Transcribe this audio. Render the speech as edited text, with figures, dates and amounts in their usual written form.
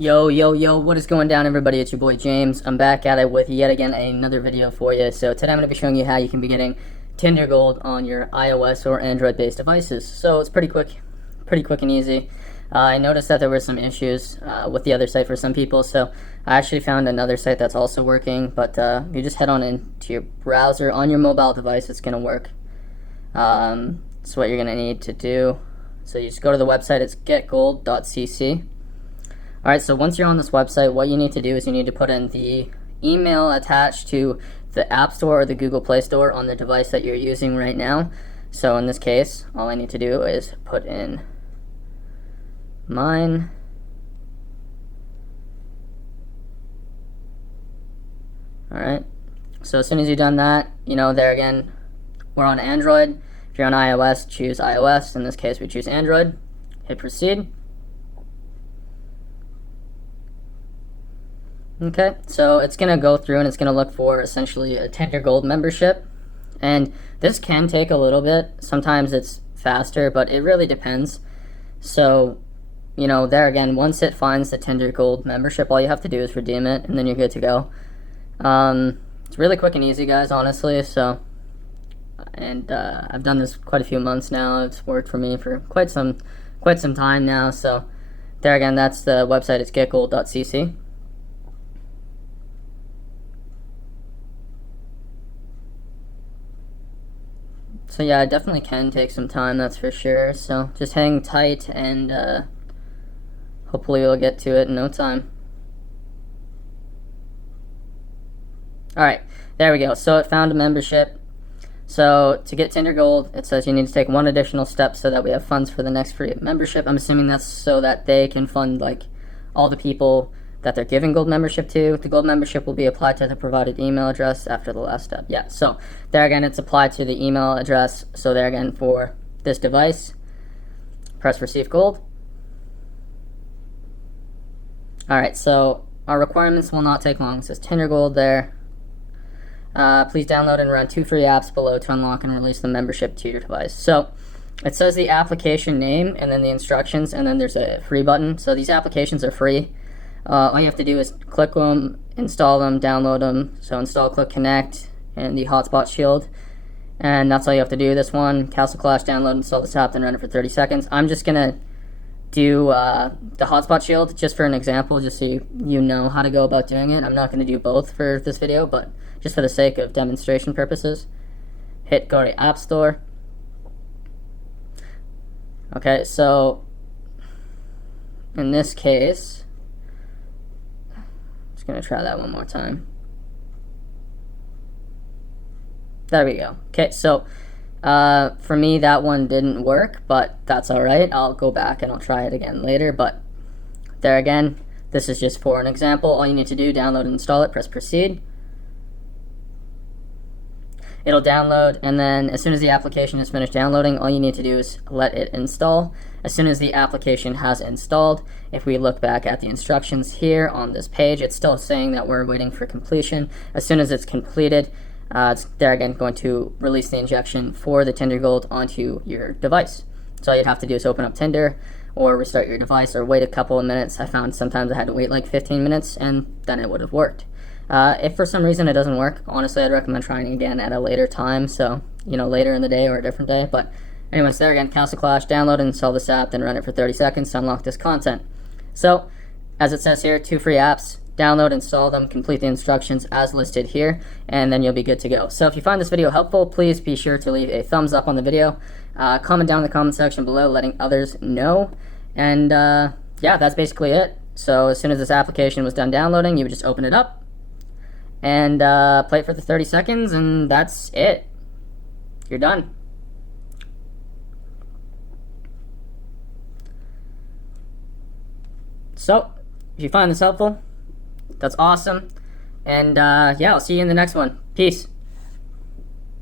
Yo, yo, yo, what is going down, everybody? It's your boy James. I'm back at it with yet again another video for you. So today I'm going to be showing you how you can be getting Tinder Gold on your iOS or Android-based devices. So it's pretty quick and easy. I noticed that there were some issues with the other site for some people, so I actually found another site that's also working, but you just head on into your browser on your mobile device. It's going to work. That's what you're going to need to do. So you just go to the website. It's getgold.cc. Alright, so once you're on this website, what you need to do is you need to put in the email attached to the App Store or the Google Play Store on the device that you're using right now. So in this case, all I need to do is put in mine. Alright, so as soon as you've done that, there again, we're on Android. If you're on iOS, choose iOS. In this case, we choose Android. Hit proceed. Okay, so it's going to go through and it's going to look for essentially a Tinder Gold membership. And this can take a little bit. Sometimes it's faster, but it really depends. So, there again, once it finds the Tinder Gold membership, all you have to do is redeem it, and then you're good to go. It's really quick and easy, guys, honestly. So, and I've done this quite a few months now. It's worked for me for quite some time now. So, there again, that's the website. It's getgold.cc. So yeah, it definitely can take some time, that's for sure. So just hang tight and hopefully we'll get to it in no time. Alright, there we go. So it found a membership. So to get Tinder Gold, it says you need to take one additional step so that we have funds for the next free membership. I'm assuming that's so that they can fund like all the people that they're giving gold membership to. The gold membership will be applied to the provided email address after the last step. Yeah, so there again, it's applied to the email address. So there again, for this device, press receive gold. Alright, so our requirements will not take long. It says Tinder Gold there. Please download and run 2 free apps below to unlock and release the membership to your device. So it says the application name and then the instructions, and then there's a free button. So these applications are free. All you have to do is click them, install them, download them. So install, click connect, and the hotspot shield. And that's all you have to do. This one, Castle Clash, download, install this app, then run it for 30 seconds. I'm just going to do the hotspot shield just for an example, just so you know how to go about doing it. I'm not going to do both for this video, but just for the sake of demonstration purposes. Go to App Store. Okay, so in this case, gonna try that one more time. There we go. Okay, so for me that one didn't work, but that's alright. I'll go back and I'll try it again later, but there again, this is just for an example. All you need to do, download and install it, press proceed. It'll download, and then as soon as the application is finished downloading, all you need to do is let it install. As soon as the application has installed, if we look back at the instructions here on this page, it's still saying that we're waiting for completion. As soon as it's completed, it's there again going to release the injection for the Tinder Gold onto your device. So all you'd have to do is open up Tinder or restart your device or wait a couple of minutes. I found sometimes I had to wait like 15 minutes and then it would have worked. If for some reason it doesn't work, honestly, I'd recommend trying again at a later time. So, later in the day or a different day. But anyways, there again, Castle Clash, download and install this app, then run it for 30 seconds to unlock this content. So, as it says here, 2 free apps. Download, install them, complete the instructions as listed here, and then you'll be good to go. So if you find this video helpful, please be sure to leave a thumbs up on the video. Comment down in the comment section below letting others know. And yeah, that's basically it. So as soon as this application was done downloading, you would just open it up and play it for the 30 seconds, and that's it. You're done. So, if you find this helpful, that's awesome. And yeah, I'll see you in the next one. Peace.